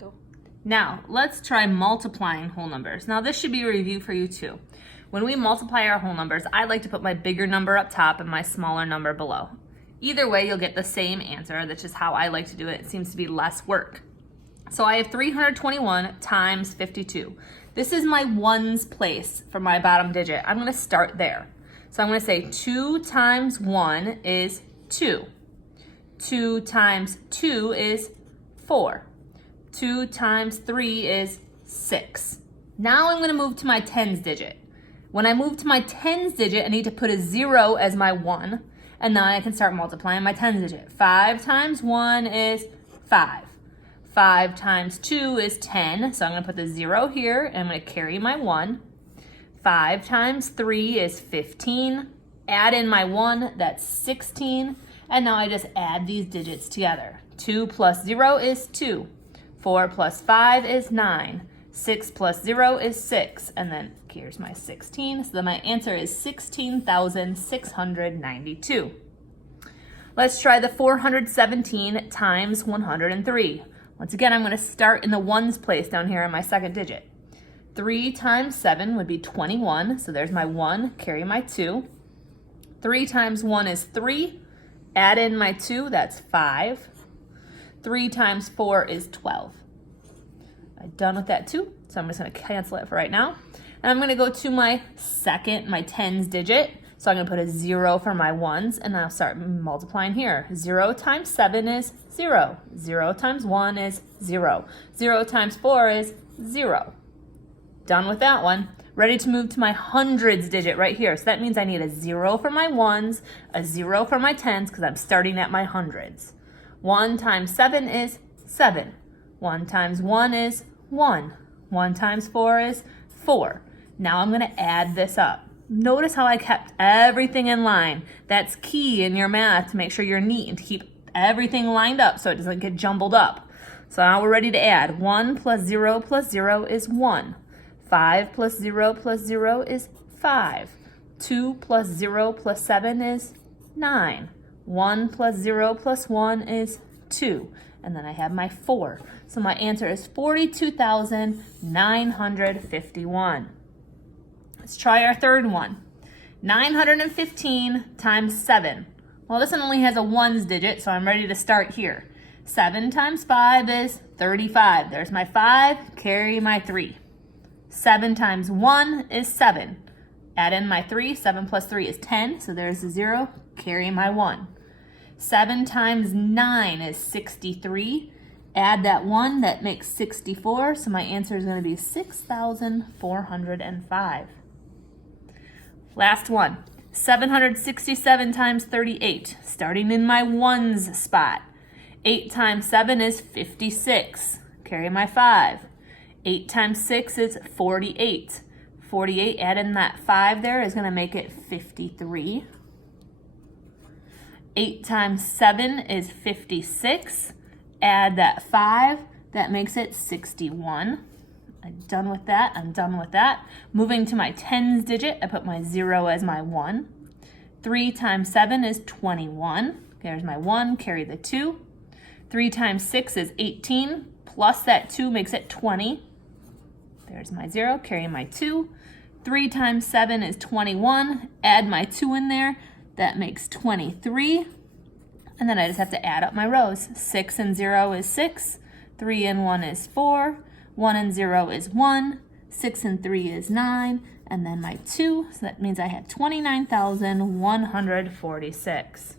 Go. Now, let's try multiplying whole numbers. Now, this should be a review for you too. When we multiply our whole numbers, I like to put my bigger number up top and my smaller number below. Either way, you'll get the same answer. That's just how I like to do it. It seems to be less work. So I have 321 times 52. This is my ones place for my bottom digit. I'm gonna start there. So I'm gonna say 2 times 1 is 2. 2 times 2 is 4. 2 times 3 is 6. Now I'm gonna move to my tens digit. When I move to my tens digit, I need to put a 0 as my 1, and now I can start multiplying my tens digit. 5 times 1 is 5. 5 times 2 is 10, so I'm gonna put the 0 here, and I'm gonna carry my 1. 5 times 3 is 15. Add in my 1, that's 16, and now I just add these digits together. 2 plus 0 is 2. 4 plus 5 is 9. 6 plus 0 is 6. And then here's my 16. So then my answer is 16,692. Let's try the 417 times 103. Once again, I'm going to start in the ones place down here in my second digit. 3 times 7 would be 21. So there's my 1, carry my 2. 3 times 1 is 3. Add in my 2, that's 5. 3 times 4 is 12. I'm done with that too, so I'm just gonna cancel it for right now. And I'm gonna go to my tens digit. So I'm gonna put a 0 for my ones, and I'll start multiplying here. 0 times 7 is 0. 0 times 1 is 0. 0 times 4 is 0. Done with that one. Ready to move to my hundreds digit right here. So that means I need a 0 for my ones, a 0 for my tens, because I'm starting at my hundreds. 1 times 7 is 7. 1 times 1 is 1. 1 times 4 is 4. Now I'm going to add this up. Notice how I kept everything in line. That's key in your math to make sure you're neat and to keep everything lined up so it doesn't get jumbled up. So now we're ready to add. 1 plus 0 is 1. 5 plus 0 is 5. 2 plus 0 plus 7 is 9. 1 plus 0 plus 1 is 2. And then I have my 4. So my answer is 42,951. Let's try our third one. 915 times 7. Well, this one only has a ones digit, so I'm ready to start here. 7 times 5 is 35. There's my 5, carry my 3. 7 times 1 is 7. Add in my 3, 7 plus 3 is 10, so there's a 0, carry my 1. 7 times 9 is 63. Add that 1, that makes 64, so my answer is going to be 6,405. Last one, 767 times 38, starting in my ones spot. 8 times 7 is 56. Carry my 5. 8 times 6 is 48. 48, add in that 5 there is going to make it 53. 8 times 7 is 56. Add that 5, that makes it 61. I'm done with that. Moving to my tens digit, I put my 0 as my 1. 3 times 7 is 21. There's my 1, carry the 2. 3 times 6 is 18, plus that 2 makes it 20. There's my 0, carry my 2. 3 times 7 is 21, add my 2 in there, that makes 23. And then I just have to add up my rows. 6 and 0 is 6, 3 and 1 is 4, 1 and 0 is 1, 6 and 3 is 9, and then my 2, so that means I have 29,146.